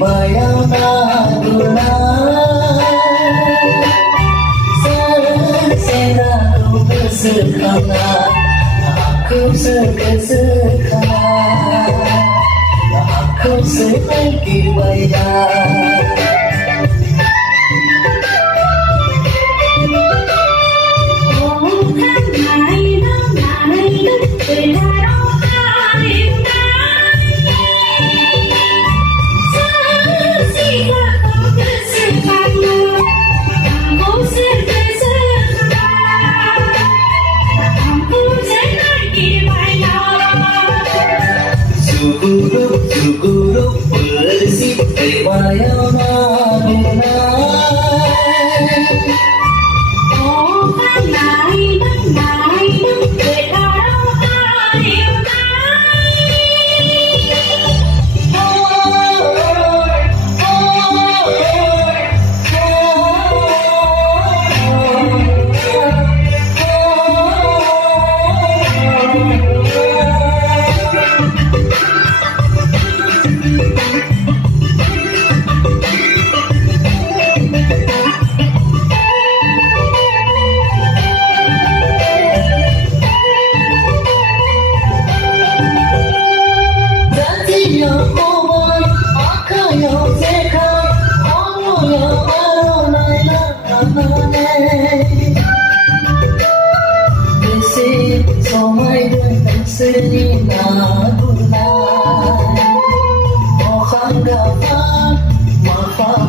bayana duna Sera tu bersekala Aku sekala Aku selagi bayar Suguruk bersih bayana duna Oh kanai danai berharap hari Selina Dunai Oh Khandafa Mafa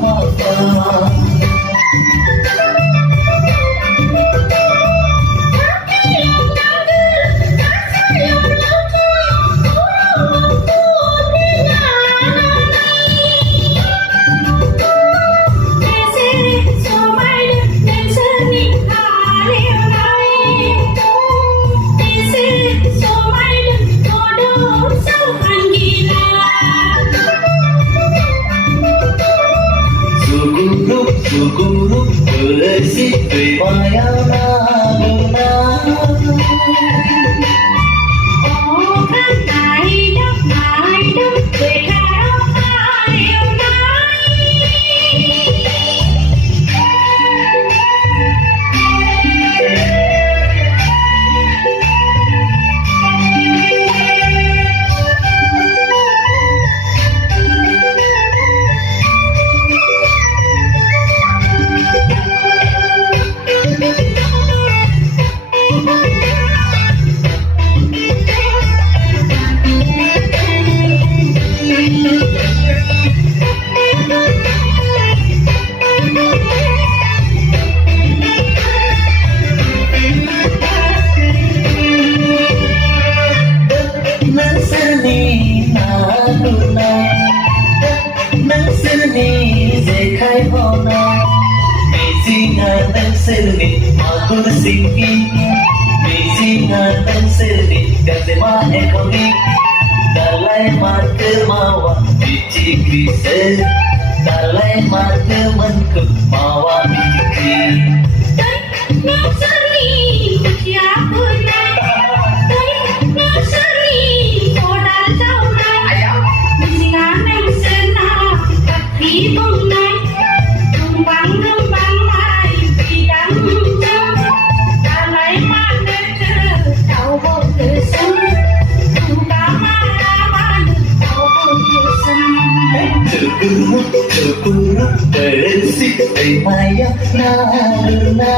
Suguruk bersih bayana duna Oh kanai danai berharap hari Zekai Bona Mizina dan Selin Matur Singgi Mizina dan Selin Gazema Ekoli Dalai Mata Mawa Bici Krisel Dalai Mata Menkuk Mawa Bici Nasari Kutia Puna Nasari Koda Jauna Mizina dan Sena Kaki Bunai Numbang Mai Bidang Jam Dalai Mata Kau Bokesan Utama Lawan Kau Bokesan Suguruk bersih bayana duna